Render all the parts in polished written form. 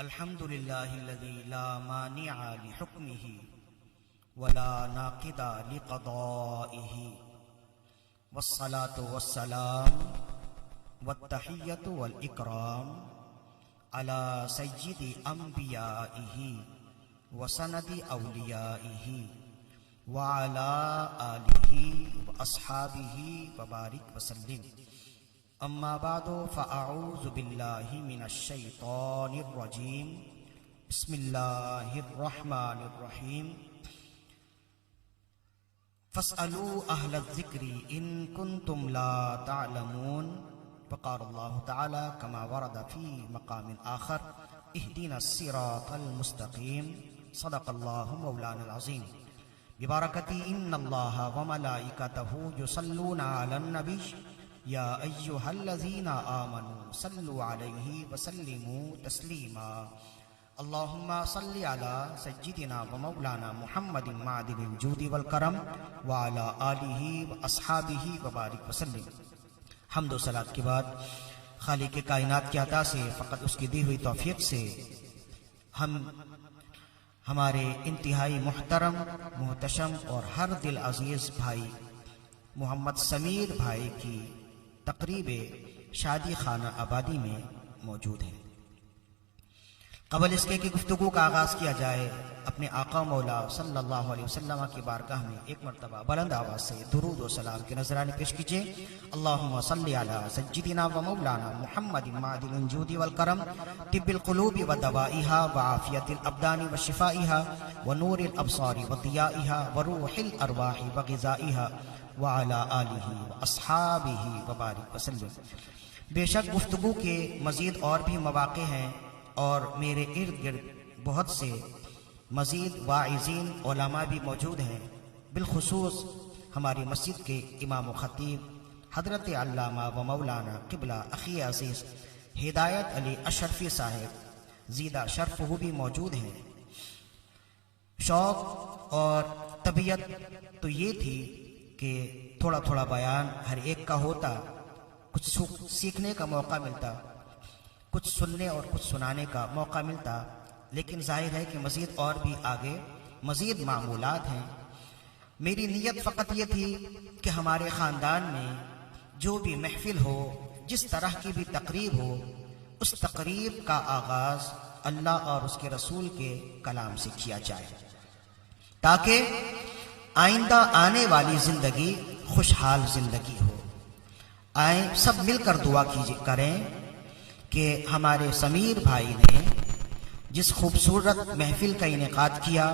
الحمد لله الذي لا مانع لحكمه ولا ناقض لقضائه والصلاة والسلام والتحية والإكرام على سيد أنبيائه وسند أوليائه وعلى آله وأصحابه وبارك وسلم. أما بعد فأعوذ بالله من الشيطان الرجيم. بسم الله الرحمن الرحيم. فاسألوا أهل الذكر إن كنتم لا تعلمون. وقال الله تعالى كما ورد في مقام آخر اهدنا الصراط المستقيم. صدق الله مولانا العظيم. ببركة إن الله وملائكته يصلون على النبي يا أيها الذين آمنوا صلوا عليه وسلموا تسليما. اللهم صل على سيدنا ومولانا محمد معدن الجود والكرم وعلى آله وأصحابه وبارك وسلم. حمد و صلات کے بعد خالق کائنات کی عطا سے فقط اس کی دی ہوئی توفیق سے ہم ہمارے انتہائی محترم محتشم اور ہر دل عزیز بھائی محمد سمیر بھائی کی تقریب شادی خانہ آبادی میں موجود ہیں. قبل اس کے کہ گفتگو کا آغاز کیا جائے اپنے آقا مولا صلی اللہ علیہ وسلم کی بارگاہ میں ایک مرتبہ بلند آواز سے درود و سلام کے نذرانے پیش کیجیے. اللہم صلی علی سیدنا و مولانا محمد معدن الجود والکرم طب القلوب و دوائها و عافیت الابدان و شفائها و نور الابصار و ضیائها و روح الارواح و غذائها وعلى آلہ واصحابہ وبارک وسلم. بے شک گفتگو کے مزید اور بھی مواقع ہیں اور میرے ارد گرد بہت سے مزید واعظین علماء بھی موجود ہیں. بالخصوص ہماری مسجد کے امام و خطیب حضرت علامہ و مولانا قبلہ اخی عزیز ہدایت علی اشرفی صاحب زیدہ شرف وہ بھی موجود ہیں. شوق اور طبیعت تو یہ تھی کہ تھوڑا تھوڑا بیان ہر ایک کا ہوتا، کچھ سیکھنے کا موقع ملتا، کچھ سننے اور کچھ سنانے کا موقع ملتا، لیکن ظاہر ہے کہ مزید اور بھی آگے مزید معمولات ہیں. میری نیت فقط یہ تھی کہ ہمارے خاندان میں جو بھی محفل ہو، جس طرح کی بھی تقریب ہو، اس تقریب کا آغاز اللہ اور اس کے رسول کے کلام سے کیا جائے تاکہ آئندہ آنے والی زندگی خوشحال زندگی ہو. آئیں سب مل کر دعا کریں کہ ہمارے سمیر بھائی نے جس خوبصورت محفل کا انعقاد کیا،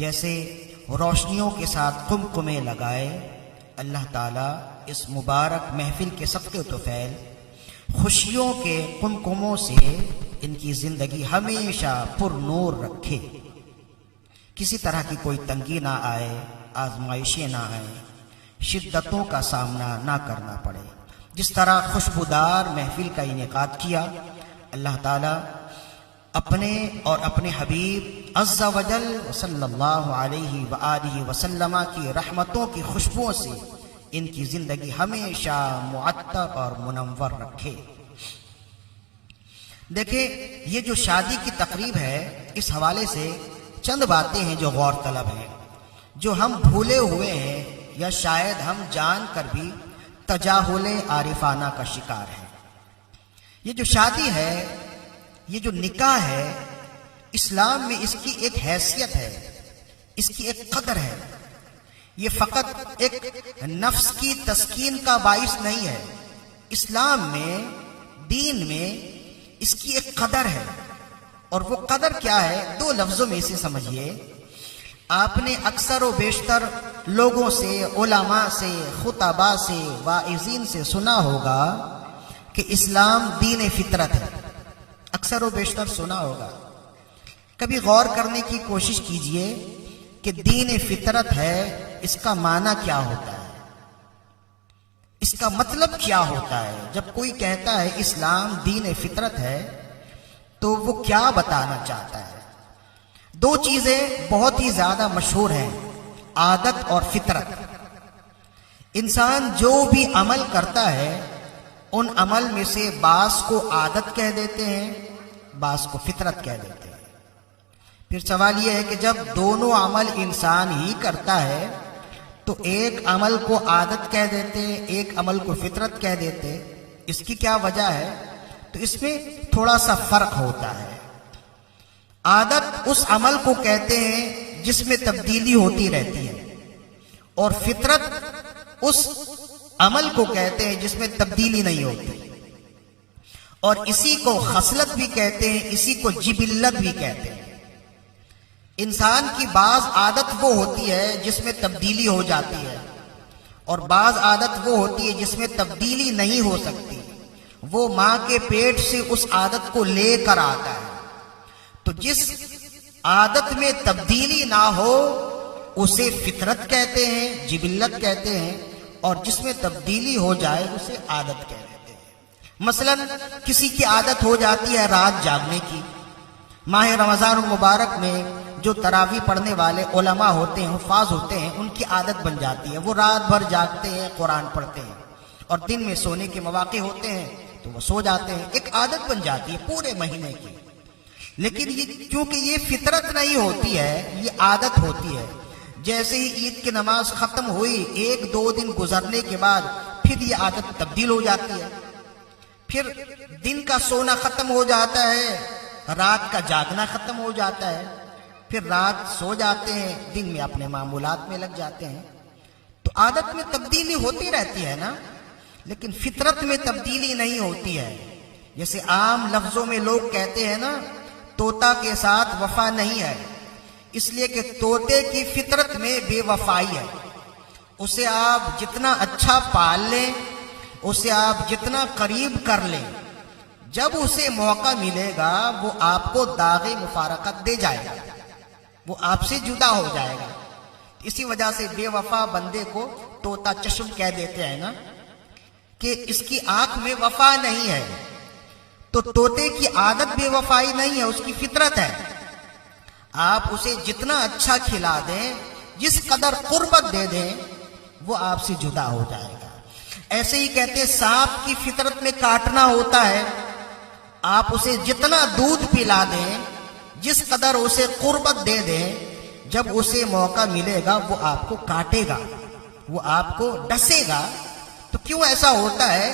جیسے روشنیوں کے ساتھ قمقمے لگائے، اللہ تعالیٰ اس مبارک محفل کے صدقے و طفیل خوشیوں کے قمقموں سے ان کی زندگی ہمیشہ پر نور رکھے. کسی طرح کی کوئی تنگی نہ آئے، آزمائشیں نہ آئیں، شدتوں کا سامنا نہ کرنا پڑے. جس طرح خوشبودار محفل کا انعقاد کیا، اللہ تعالیٰ اپنے اور اپنے حبیب عز و جل صلی اللہ علیہ وآلہ وسلم کی رحمتوں کی خوشبوؤں سے ان کی زندگی ہمیشہ معطر اور منور رکھے. دیکھیں، یہ جو شادی کی تقریب ہے، اس حوالے سے چند باتیں ہیں جو غور طلب ہیں، جو ہم بھولے ہوئے ہیں یا شاید ہم جان کر بھی تجاہل عارفانہ کا شکار ہے. یہ جو شادی ہے، یہ جو نکاح ہے، اسلام میں اس کی ایک حیثیت ہے، اس کی ایک قدر ہے. یہ فقط ایک نفس کی تسکین کا باعث نہیں ہے. اسلام میں، دین میں اس کی ایک قدر ہے. اور وہ قدر کیا ہے؟ دو لفظوں میں اسے سمجھیے. آپ نے اکثر و بیشتر لوگوں سے، علماء سے، خطباء سے، واعظین سے سنا ہوگا کہ اسلام دین فطرت ہے. اکثر و بیشتر سنا ہوگا. کبھی غور کرنے کی کوشش کیجئے کہ دین فطرت ہے، اس کا معنی کیا ہوتا ہے، اس کا مطلب کیا ہوتا ہے. جب کوئی کہتا ہے اسلام دین فطرت ہے تو وہ کیا بتانا چاہتا ہے؟ دو چیزیں بہت ہی زیادہ مشہور ہیں، عادت اور فطرت. انسان جو بھی عمل کرتا ہے ان عمل میں سے بعض کو عادت کہہ دیتے ہیں، بعض کو فطرت کہہ دیتے ہیں۔ پھر سوال یہ ہے کہ جب دونوں عمل انسان ہی کرتا ہے تو ایک عمل کو عادت کہہ دیتے، ایک عمل کو فطرت کہہ دیتے، اس کی کیا وجہ ہے؟ تو اس میں تھوڑا سا فرق ہوتا ہے۔ عادت اس عمل کو کہتے ہیں جس میں تبدیلی ہوتی رہتی ہے، اور فطرت اس عمل کو کہتے ہیں جس میں تبدیلی نہیں ہوتی، اور اسی کو خصلت بھی کہتے ہیں، اسی کو جبلت بھی کہتے ہیں۔ انسان کی بعض عادت وہ ہوتی ہے جس میں تبدیلی ہو جاتی ہے، اور بعض عادت وہ ہوتی ہے جس میں تبدیلی نہیں ہو سکتی، وہ ماں کے پیٹ سے اس عادت کو لے کر آتا ہے۔ تو جس عادت میں تبدیلی نہ ہو اسے فطرت کہتے ہیں، جبلت کہتے ہیں، اور جس میں تبدیلی ہو جائے اسے عادت کہتے ہیں۔ مثلا کسی کی عادت ہو جاتی ہے رات جاگنے کی۔ ماہ رمضان المبارک میں جو تراویح پڑھنے والے علماء ہوتے ہیں، حفاظ ہوتے ہیں، ان کی عادت بن جاتی ہے، وہ رات بھر جاگتے ہیں، قرآن پڑھتے ہیں، اور دن میں سونے کے مواقع ہوتے ہیں تو وہ سو جاتے ہیں۔ ایک عادت بن جاتی ہے پورے مہینے کی۔ لیکن کیونکہ یہ فطرت نہیں ہوتی ہے، یہ عادت ہوتی ہے۔ جیسے ہی عید کی نماز ختم ہوئی، ایک دو دن گزرنے کے بعد پھر یہ عادت تبدیل ہو جاتی ہے، پھر دن کا سونا ختم ہو جاتا ہے، رات کا جاگنا ختم ہو جاتا ہے، پھر رات سو جاتے ہیں، دن میں اپنے معمولات میں لگ جاتے ہیں۔ تو عادت میں تبدیلی ہوتی رہتی ہے نا، لیکن فطرت میں تبدیلی نہیں ہوتی ہے۔ جیسے عام لفظوں میں لوگ کہتے ہیں نا، طوطا کے ساتھ وفا نہیں ہے، اس لیے کہ طوطے کی فطرت میں بے وفائی ہے۔ اسے آپ جتنا اچھا پال لیں، اسے آپ جتنا قریب کر لیں، جب اسے موقع ملے گا وہ آپ کو داغ مفارقت دے جائے گا، وہ آپ سے جدا ہو جائے گا۔ اسی وجہ سے بے وفا بندے کو طوطا چشم کہہ دیتے ہیں نا، کہ اس کی آنکھ میں وفا نہیں ہے۔ تو طوطے کی عادت بے وفائی نہیں ہے، اس کی فطرت ہے۔ آپ اسے جتنا اچھا کھلا دیں، جس قدر قربت دے دیں، وہ آپ سے جدا ہو جائے گا۔ ایسے ہی کہتے ہیں سانپ کی فطرت میں کاٹنا ہوتا ہے، آپ اسے جتنا دودھ پلا دیں، جس قدر اسے قربت دے دیں، جب اسے موقع ملے گا وہ آپ کو کاٹے گا، وہ آپ کو ڈسے گا۔ تو کیوں ایسا ہوتا ہے؟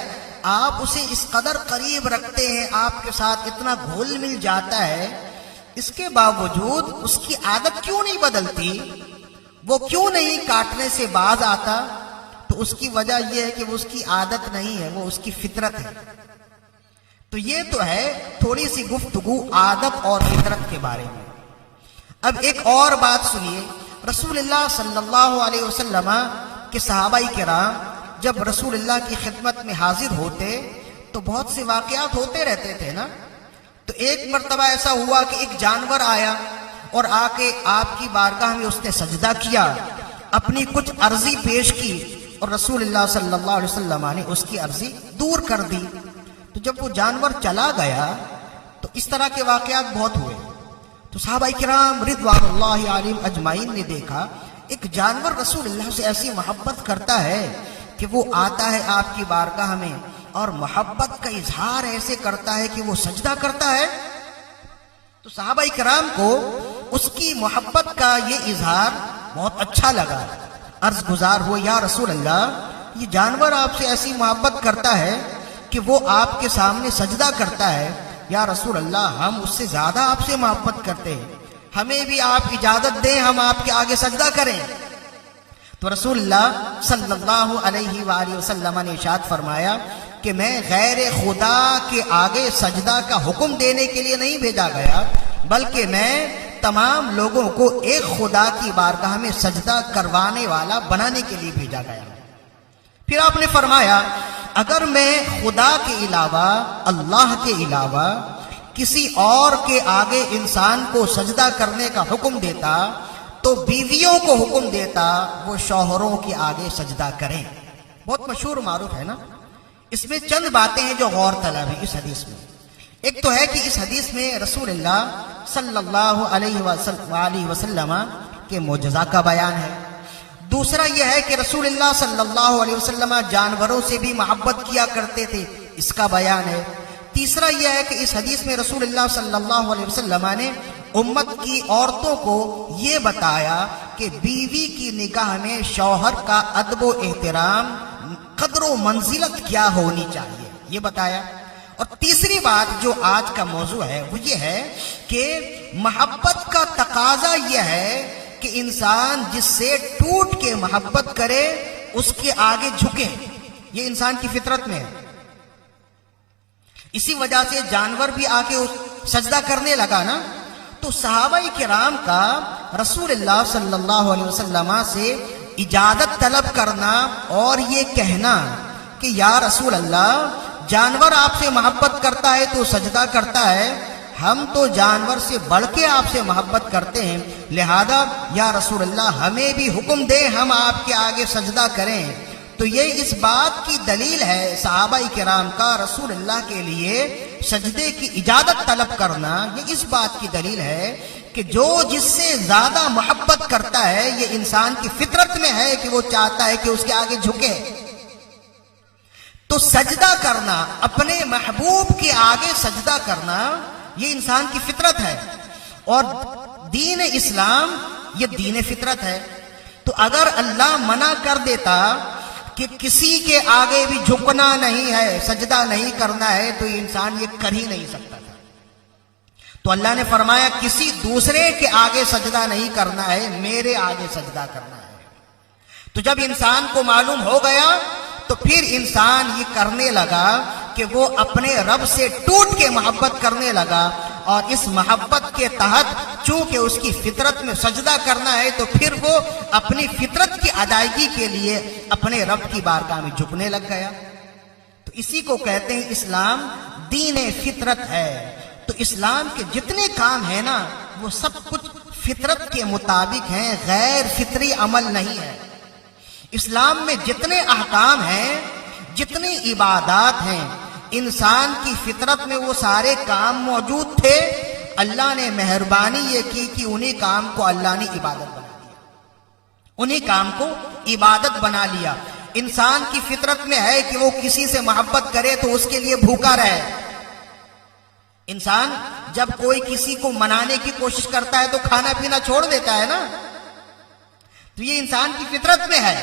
آپ اسے اس قدر قریب رکھتے ہیں، آپ کے ساتھ اتنا گھل مل جاتا ہے، اس کے باوجود اس کی عادت کیوں نہیں بدلتی؟ وہ کیوں نہیں کاٹنے سے باز آتا؟ تو اس کی وجہ یہ ہے کہ وہ اس کی عادت نہیں ہے، وہ اس کی فطرت ہے۔ تو یہ تو ہے تھوڑی سی گفتگو عادت اور فطرت کے بارے میں۔ اب ایک اور بات سنیے، رسول اللہ صلی اللہ علیہ وسلم کے صحابہ کرام جب رسول اللہ کی خدمت میں حاضر ہوتے تو بہت سے واقعات ہوتے رہتے تھے نا۔ تو ایک مرتبہ ایسا ہوا کہ ایک جانور آیا اور آ کے آپ کی بارگاہ میں اس نے سجدہ کیا، اپنی کچھ عرضی پیش کی، اور رسول اللہ صلی اللہ علیہ وسلم نے اس کی عرضی دور کر دی۔ تو جب وہ جانور چلا گیا تو اس طرح کے واقعات بہت ہوئے۔ تو صحابہ کرام رضوان اللہ علیہم اجمعین نے دیکھا ایک جانور رسول اللہ سے ایسی محبت کرتا ہے کہ وہ آتا ہے آپ کی بارگاہ میں اور محبت کا اظہار ایسے کرتا ہے کہ وہ سجدہ کرتا ہے۔ تو صحابہ کرام کو اس کی محبت کا یہ اظہار بہت اچھا لگا۔ عرض گزار ہو، یا رسول اللہ، یہ جانور آپ سے ایسی محبت کرتا ہے کہ وہ آپ کے سامنے سجدہ کرتا ہے، یا رسول اللہ ہم اس سے زیادہ آپ سے محبت کرتے ہیں، ہمیں بھی آپ اجازت دیں ہم آپ کے آگے سجدہ کریں۔ تو رسول اللہ صلی اللہ علیہ وآلہ وسلم نے ارشاد فرمایا کہ میں غیر خدا کے آگے سجدہ کا حکم دینے کے لیے نہیں بھیجا گیا، بلکہ میں تمام لوگوں کو ایک خدا کی بارگاہ میں سجدہ کروانے والا بنانے کے لیے بھیجا گیا۔ پھر آپ نے فرمایا اگر میں خدا کے علاوہ، اللہ کے علاوہ کسی اور کے آگے انسان کو سجدہ کرنے کا حکم دیتا تو بیویوں کو حکم دیتا وہ شوہروں کے آگے سجدہ کریں۔ بہت مشہور معروف ہے نا۔ اس میں چند باتیں ہیں جو غور طلب ہیں اس حدیث میں۔ ایک تو ہے کہ اس حدیث میں رسول اللہ صلی اللہ علیہ وسلم کے معجزہ کا بیان ہے۔ دوسرا یہ ہے کہ رسول اللہ صلی اللہ علیہ وسلم جانوروں سے بھی محبت کیا کرتے تھے، اس کا بیان ہے۔ تیسرا یہ ہے کہ اس حدیث میں رسول اللہ صلی اللہ علیہ وسلم نے امت کی عورتوں کو یہ بتایا کہ بیوی کی نگاہ میں شوہر کا ادب و احترام، قدر و منزلت کیا ہونی چاہیے، یہ بتایا۔ اور تیسری بات جو آج کا موضوع ہے وہ یہ ہے کہ محبت کا تقاضا یہ ہے کہ انسان جس سے ٹوٹ کے محبت کرے اس کے آگے جھکے، یہ انسان کی فطرت میں ہے۔ اسی وجہ سے جانور بھی آ کے سجدہ کرنے لگا نا، تو صحابہ کرام کا رسول اللہ صلی اللہ علیہ وسلم سے اجازت طلب کرنا اور یہ کہنا کہ یا رسول اللہ جانور آپ سے محبت کرتا ہے تو سجدہ کرتا ہے، ہم تو جانور سے بڑھ کے آپ سے محبت کرتے ہیں، لہذا یا رسول اللہ ہمیں بھی حکم دے ہم آپ کے آگے سجدہ کریں۔ تو یہ اس بات کی دلیل ہے صحابہ کرام کا رسول اللہ کے لیے سجدے کی اجازت طلب کرنا، یہ اس بات کی دلیل ہے کہ جو جس سے زیادہ محبت کرتا ہے یہ انسان کی فطرت میں ہے کہ وہ چاہتا ہے کہ اس کے آگے جھکے۔ تو سجدہ کرنا، اپنے محبوب کے آگے سجدہ کرنا، یہ انسان کی فطرت ہے، اور دین اسلام یہ دین فطرت ہے۔ تو اگر اللہ منع کر دیتا کہ کسی کے آگے بھی جھکنا نہیں ہے، سجدہ نہیں کرنا ہے، تو انسان یہ کر ہی نہیں سکتا تھا۔ تو اللہ نے فرمایا کسی دوسرے کے آگے سجدہ نہیں کرنا ہے، میرے آگے سجدہ کرنا ہے۔ تو جب انسان کو معلوم ہو گیا تو پھر انسان یہ کرنے لگا کہ وہ اپنے رب سے ٹوٹ کے محبت کرنے لگا، اور اس محبت کے تحت چونکہ اس کی فطرت میں سجدہ کرنا ہے تو پھر وہ اپنی فطرت کی ادائیگی کے لیے اپنے رب کی بارگاہ میں جھکنے لگ گیا۔ تو اسی کو کہتے ہیں اسلام دین فطرت ہے۔ تو اسلام کے جتنے کام ہیں نا وہ سب کچھ فطرت کے مطابق ہیں، غیر فطری عمل نہیں ہے۔ اسلام میں جتنے احکام ہیں، جتنی عبادات ہیں، انسان کی فطرت میں وہ سارے کام موجود تھے، اللہ نے مہربانی یہ کی کہ انہی کام کو اللہ نے عبادت بنا دیا، انہی کام کو عبادت بنا لیا۔ انسان کی فطرت میں ہے کہ وہ کسی سے محبت کرے تو اس کے لیے بھوکا رہے۔ انسان جب کوئی کسی کو منانے کی کوشش کرتا ہے تو کھانا پینا چھوڑ دیتا ہے نا، تو یہ انسان کی فطرت میں ہے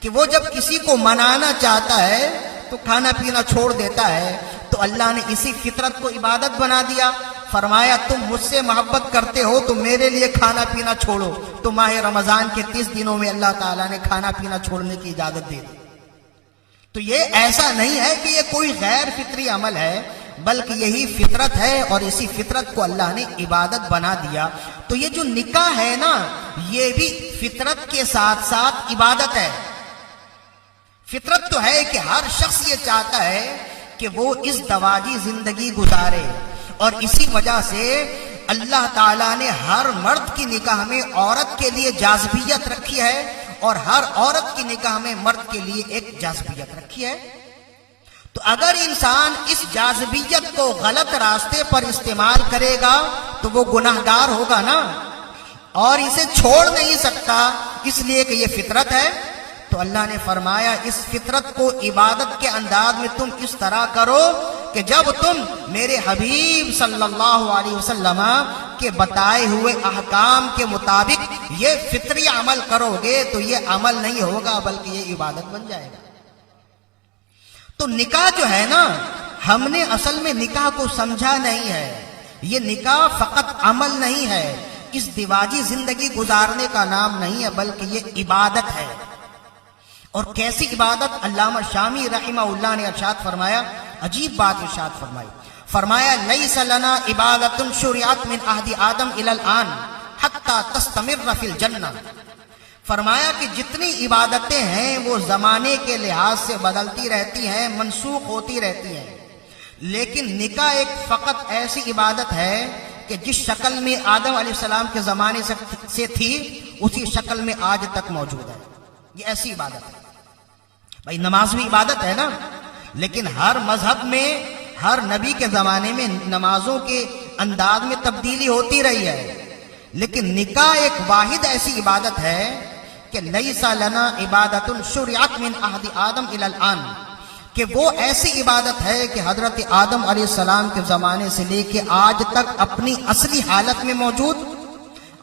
کہ وہ جب کسی کو منانا چاہتا ہے تو کھانا پینا چھوڑ دیتا ہے۔ تو اللہ نے اسی فطرت کو عبادت بنا دیا، فرمایا تم مجھ سے محبت کرتے ہو تو میرے لیے کھانا پینا چھوڑو۔ تو ماہ رمضان کے 30 دنوں میں اللہ تعالیٰ نے کھانا پینا چھوڑنے کی اجازت دے دی۔ تو یہ ایسا نہیں ہے کہ یہ کوئی غیر فطری عمل ہے، بلکہ یہی فطرت ہے، اور اسی فطرت کو اللہ نے عبادت بنا دیا۔ تو یہ جو نکاح ہے نا یہ بھی فطرت کے ساتھ ساتھ عبادت ہے۔ فطرت تو ہے کہ ہر شخص یہ چاہتا ہے کہ وہ اس دواجی زندگی گزارے، اور اسی وجہ سے اللہ تعالیٰ نے ہر مرد کی نکاح میں عورت کے لیے جاذبیت رکھی ہے، اور ہر عورت کی نکاح میں مرد کے لیے ایک جاذبیت رکھی ہے۔ تو اگر انسان اس جاذبیت کو غلط راستے پر استعمال کرے گا تو وہ گناہگار ہوگا نا، اور اسے چھوڑ نہیں سکتا، اس لیے کہ یہ فطرت ہے۔ تو اللہ نے فرمایا اس فطرت کو عبادت کے انداز میں تم اس طرح کرو کہ جب تم میرے حبیب صلی اللہ علیہ وسلم کے بتائے ہوئے احکام کے مطابق یہ فطری عمل کرو گے تو یہ عمل نہیں ہوگا بلکہ یہ عبادت بن جائے گا۔ تو نکاح جو ہے نا، ہم نے اصل میں نکاح کو سمجھا نہیں ہے۔ یہ نکاح فقط عمل نہیں ہے، اس دیواجی زندگی گزارنے کا نام نہیں ہے، بلکہ یہ عبادت ہے۔ اور کیسی عبادت؟ علامہ شامی رحمہ اللہ نے ارشاد فرمایا، عجیب بات ارشاد فرمائی، فرمایا لیس لنا عبادت شرعت من عہد آدم الی الآن حتی تستمر فی الجنہ۔ فرمایا کہ جتنی عبادتیں ہیں وہ زمانے کے لحاظ سے بدلتی رہتی ہیں، منسوخ ہوتی رہتی ہیں، لیکن نکاح ایک فقط ایسی عبادت ہے کہ جس شکل میں آدم علیہ السلام کے زمانے سے تھی اسی شکل میں آج تک موجود ہے۔ یہ ایسی عبادت ہے۔ بھائی نماز بھی عبادت ہے نا، لیکن ہر مذہب میں ہر نبی کے زمانے میں نمازوں کے انداز میں تبدیلی ہوتی رہی ہے، لیکن نکاح ایک واحد ایسی عبادت ہے کہ لیس لنا عبادت شرعت من عہد آدم الی الآن، کہ وہ ایسی عبادت ہے کہ حضرت آدم علیہ السلام کے زمانے سے لے کے آج تک اپنی اصلی حالت میں موجود.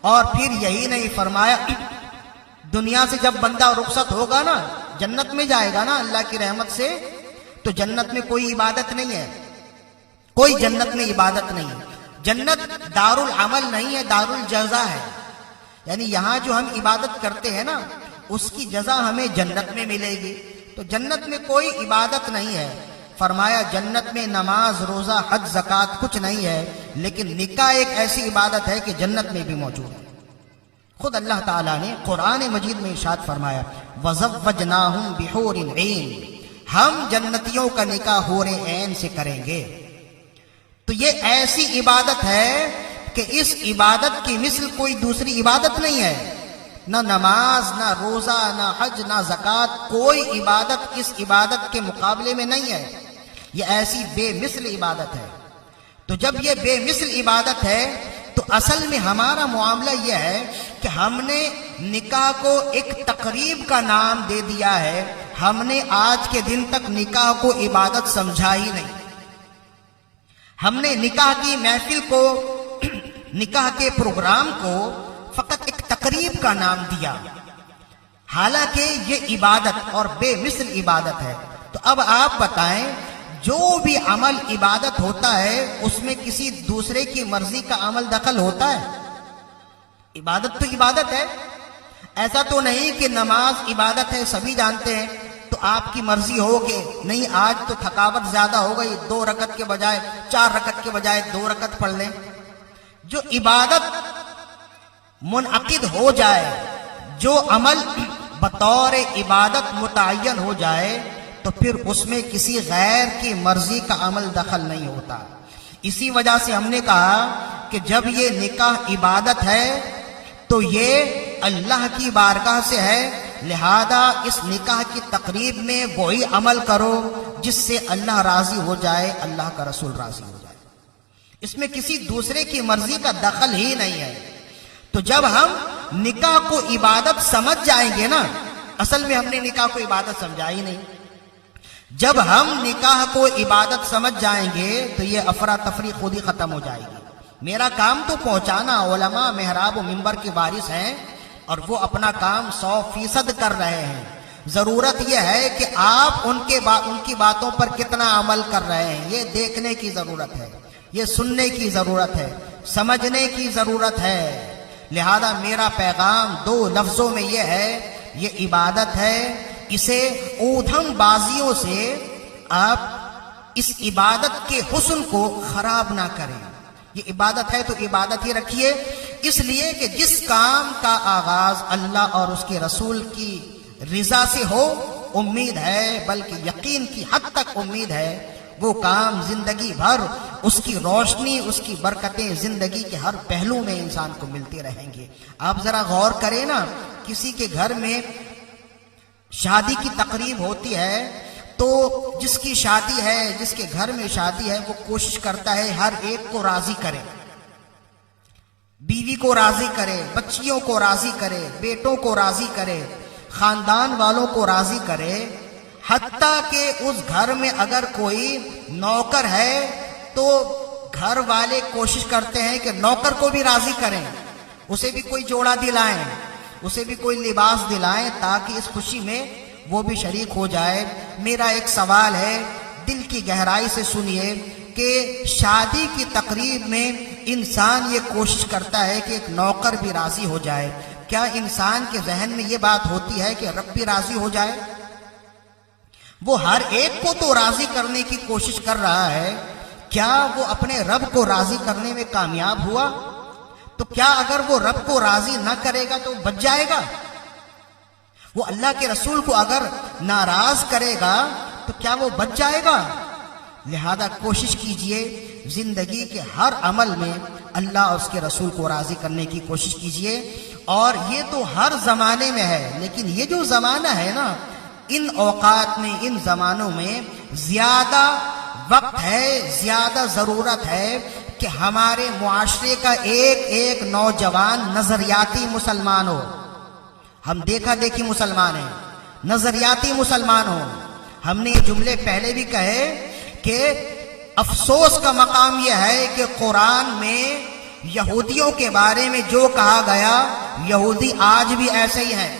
اور پھر یہی نہیں فرمایا دنیا سے جب بندہ رخصت ہوگا نا، جنت میں جائے گا نا اللہ کی رحمت سے، تو جنت میں کوئی عبادت نہیں ہے، کوئی جنت میں عبادت نہیں ہے. جنت دار العمل نہیں ہے، دار الجزا ہے. یعنی یہاں جو ہم عبادت کرتے ہیں نا اس کی جزا ہمیں جنت میں ملے گی. تو جنت میں کوئی عبادت نہیں ہے. فرمایا جنت میں نماز، روزہ، حج، زکوٰۃ کچھ نہیں ہے، لیکن نکاح ایک ایسی عبادت ہے کہ جنت میں بھی موجود ہے. خود اللہ تعالیٰ نے قرآن مجید میں ارشاد فرمایا وَزَوَّجْنَاهُمْ بِحُورٍ عِينٍ، ہم جنتیوں کا نکاح حور عین سے کریں گے. تو یہ ایسی عبادت ہے کہ اس عبادت کی مثل کوئی دوسری عبادت نہیں ہے. نہ نماز، نہ روزہ، نہ حج، نہ زکوٰۃ، کوئی عبادت اس عبادت کے مقابلے میں نہیں ہے. یہ ایسی بے مثل عبادت ہے. تو جب یہ بے مثل عبادت ہے تو اصل میں ہمارا معاملہ یہ ہے کہ ہم نے نکاح کو ایک تقریب کا نام دے دیا ہے. ہم نے آج کے دن تک نکاح کو عبادت سمجھا ہی نہیں. ہم نے نکاح کی محفل کو، نکاح کے پروگرام کو فقط ایک تقریب کا نام دیا، حالانکہ یہ عبادت اور بے مثل عبادت ہے. تو اب آپ بتائیں جو بھی عمل عبادت ہوتا ہے اس میں کسی دوسرے کی مرضی کا عمل دخل ہوتا ہے؟ عبادت تو عبادت ہے. ایسا تو نہیں کہ نماز عبادت ہے سبھی جانتے ہیں تو آپ کی مرضی ہو کہ نہیں آج تو تھکاوٹ زیادہ ہو گئی، 2 رکعت کے بجائے 4 رکعت کے بجائے 2 رکعت پڑھ لیں. جو عبادت منعقد ہو جائے، جو عمل بطور عبادت متعین ہو جائے تو پھر اس میں کسی غیر کی مرضی کا عمل دخل نہیں ہوتا. اسی وجہ سے ہم نے کہا کہ جب یہ نکاح عبادت ہے تو یہ اللہ کی بارگاہ سے ہے، لہذا اس نکاح کی تقریب میں وہی عمل کرو جس سے اللہ راضی ہو جائے، اللہ کا رسول راضی ہو جائے. اس میں کسی دوسرے کی مرضی کا دخل ہی نہیں ہے. تو جب ہم نکاح کو عبادت سمجھ جائیں گے نا، اصل میں ہم نے نکاح کو عبادت سمجھا ہی نہیں. جب ہم نکاح کو عبادت سمجھ جائیں گے تو یہ افراتفری خود ہی ختم ہو جائے گی. میرا کام تو پہنچانا، علماء محراب و منبر کے وارث ہیں اور وہ اپنا کام 100% کر رہے ہیں. ضرورت یہ ہے کہ آپ ان کی باتوں پر کتنا عمل کر رہے ہیں یہ دیکھنے کی ضرورت ہے، یہ سننے کی ضرورت ہے، سمجھنے کی ضرورت ہے. لہذا میرا پیغام 2 لفظوں میں یہ ہے، یہ عبادت ہے. اسے اودھم بازیوں سے آپ اس عبادت کے حسن کو خراب نہ کریں. یہ عبادت ہے تو عبادت ہی رکھیے، اس لیے کہ جس کام کا آغاز اللہ اور اس کے رسول کی رضا سے ہو، امید ہے بلکہ یقین کی حد تک امید ہے وہ کام زندگی بھر اس کی روشنی، اس کی برکتیں زندگی کے ہر پہلو میں انسان کو ملتے رہیں گے. آپ ذرا غور کریں نا، کسی کے گھر میں شادی کی تقریب ہوتی ہے تو جس کی شادی ہے، جس کے گھر میں شادی ہے، وہ کوشش کرتا ہے ہر ایک کو راضی کرے، بیوی کو راضی کرے، بچیوں کو راضی کرے، بیٹوں کو راضی کرے، خاندان والوں کو راضی کرے. حتیٰ کہ اس گھر میں اگر کوئی نوکر ہے تو گھر والے کوشش کرتے ہیں کہ نوکر کو بھی راضی کریں، اسے بھی کوئی جوڑا دلائیں، اسے بھی کوئی لباس دلائیں تاکہ اس خوشی میں وہ بھی شریک ہو جائے. میرا ایک سوال ہے، دل کی گہرائی سے سنیے کہ شادی کی تقریب میں انسان یہ کوشش کرتا ہے کہ ایک نوکر بھی راضی ہو جائے. کیا انسان کے ذہن میں یہ بات ہوتی ہے کہ رب بھی راضی ہو جائے؟ وہ ہر ایک کو تو راضی کرنے کی کوشش کر رہا ہے، کیا وہ اپنے رب کو راضی کرنے میں کامیاب ہوا؟ تو کیا اگر وہ رب کو راضی نہ کرے گا تو بچ جائے گا؟ وہ اللہ کے رسول کو اگر ناراض کرے گا تو کیا وہ بچ جائے گا؟ لہذا کوشش کیجئے زندگی کے ہر عمل میں اللہ اور اس کے رسول کو راضی کرنے کی کوشش کیجئے. اور یہ تو ہر زمانے میں ہے، لیکن یہ جو زمانہ ہے نا، ان اوقات میں، ان زمانوں میں زیادہ وقت ہے، زیادہ ضرورت ہے کہ ہمارے معاشرے کا ایک ایک نوجوان نظریاتی مسلمان ہو. ہم دیکھا دیکھی مسلمان ہیں، نظریاتی مسلمان ہو. ہم نے یہ جملے پہلے بھی کہے کہ افسوس کا مقام یہ ہے کہ قرآن میں یہودیوں کے بارے میں جو کہا گیا یہودی آج بھی ایسے ہی ہیں،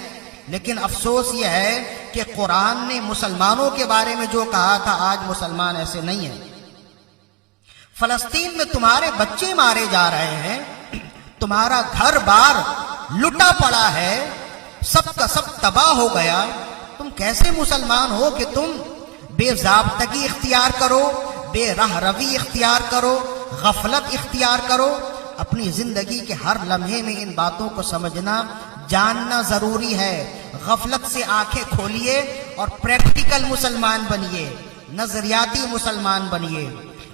لیکن افسوس یہ ہے کہ قرآن نے مسلمانوں کے بارے میں جو کہا تھا آج مسلمان ایسے نہیں ہیں۔ فلسطین میں تمہارے بچے مارے جا رہے ہیں، تمہارا گھر بار لٹا پڑا ہے، سب کا سب تباہ ہو گیا، تم کیسے مسلمان ہو کہ تم بے ضابطگی اختیار کرو، بے راہ روی اختیار کرو، غفلت اختیار کرو؟ اپنی زندگی کے ہر لمحے میں ان باتوں کو سمجھنا جاننا ضروری ہے۔ غفلت سے آنکھیں کھولیے اور پریکٹیکل مسلمان بنیے، نظریاتی مسلمان بنیے،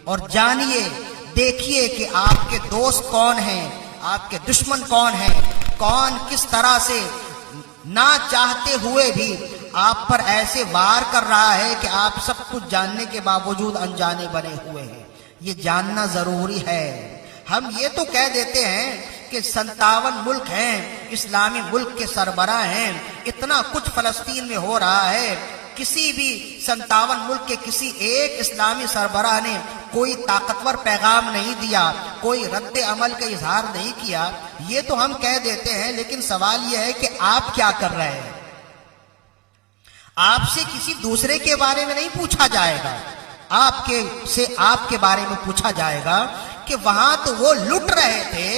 اور جانیے دیکھیے کہ آپ کے دوست کون ہیں، آپ کے دشمن کون ہیں، کون کس طرح سے نہ چاہتے ہوئے بھی آپ پر ایسے وار کر رہا ہے کہ آپ سب کچھ جاننے کے باوجود انجانے بنے ہوئے ہیں۔ یہ جاننا ضروری ہے۔ ہم یہ تو کہہ دیتے ہیں کہ 57 ملک ہیں، اسلامی ملک کے سربراہ ہیں، اتنا کچھ فلسطین میں ہو رہا ہے، کسی بھی 57 ملک کے کسی ایک اسلامی سربراہ نے کوئی طاقتور پیغام نہیں دیا، کوئی رد عمل کا اظہار نہیں کیا۔ یہ تو ہم کہہ دیتے ہیں، لیکن سوال یہ ہے کہ آپ کیا کر رہے ہیں؟ آپ سے کسی دوسرے کے بارے میں نہیں پوچھا جائے گا، آپ کے بارے میں پوچھا جائے گا کہ وہاں تو وہ لٹ رہے تھے،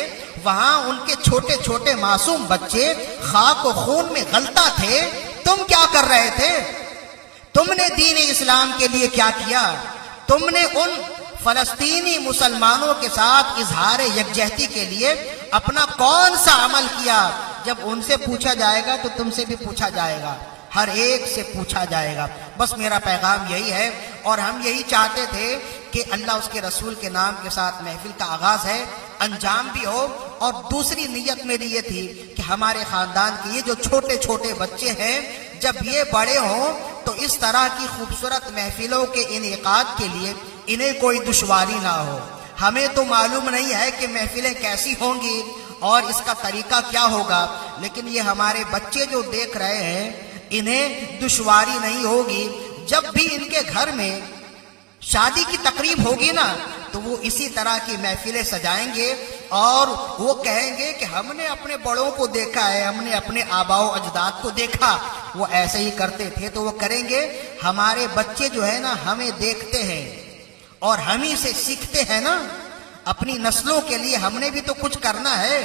وہاں ان کے چھوٹے چھوٹے معصوم بچے خاک و خون میں غلطہ تھے، تم کیا کر رہے تھے؟ تم نے دین اسلام کے لیے کیا کیا؟ تم نے ان فلسطینی مسلمانوں کے ساتھ اظہار یکجہتی کے لیے اپنا کون سا عمل کیا؟ جب ان سے پوچھا جائے گا تو تم سے بھی پوچھا جائے گا، ہر ایک سے پوچھا جائے گا۔ بس میرا پیغام یہی ہے، اور ہم یہی چاہتے تھے کہ اللہ اس کے رسول کے نام کے ساتھ محفل کا آغاز ہے، انجام بھی ہو، اور دوسری نیت میری یہ تھی کہ ہمارے خاندان کے یہ جو چھوٹے چھوٹے بچے ہیں جب یہ بڑے ہوں تو اس طرح کی خوبصورت محفلوں کے انعقاد کے لیے انہیں کوئی دشواری نہ ہو۔ ہمیں تو معلوم نہیں ہے کہ محفلیں کیسی ہوں گی اور اس کا طریقہ کیا ہوگا، لیکن یہ ہمارے بچے جو دیکھ رہے ہیں انہیں دشواری نہیں ہوگی۔ جب بھی ان کے گھر میں شادی کی تقریب ہوگی نا تو وہ اسی طرح کی محفلیں سجائیں گے، اور وہ کہیں گے کہ ہم نے اپنے بڑوں کو دیکھا ہے، ہم نے اپنے آباء و اجداد کو دیکھا، وہ ایسے ہی کرتے تھے، تو وہ کریں گے۔ ہمارے بچے جو ہے نا ہمیں دیکھتے ہیں اور ہم ہی سے سیکھتے ہیں نا۔ اپنی نسلوں کے لیے ہم نے بھی تو کچھ کرنا ہے،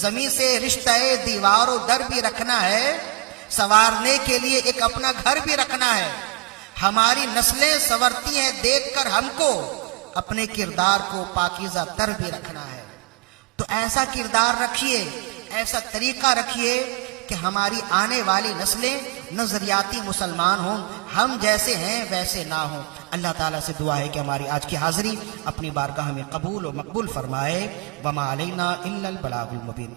زمین سے رشتہ دیوار و در بھی رکھنا ہے، سنوارنے کے لیے ایک اپنا گھر بھی رکھنا ہے۔ ہماری نسلیں سنورتی ہیں دیکھ کر ہم کو اپنے کردار کو پاکیزہ تر بھی رکھنا ہے۔ تو ایسا کردار رکھیے، ایسا طریقہ رکھیے کہ ہماری آنے والی نسلیں نظریاتی مسلمان ہوں، ہم جیسے ہیں ویسے نہ ہوں۔ اللہ تعالیٰ سے دعا ہے کہ ہماری آج کی حاضری اپنی بارگاہ میں قبول و مقبول فرمائے۔ وما علینا الا البلاغ المبین۔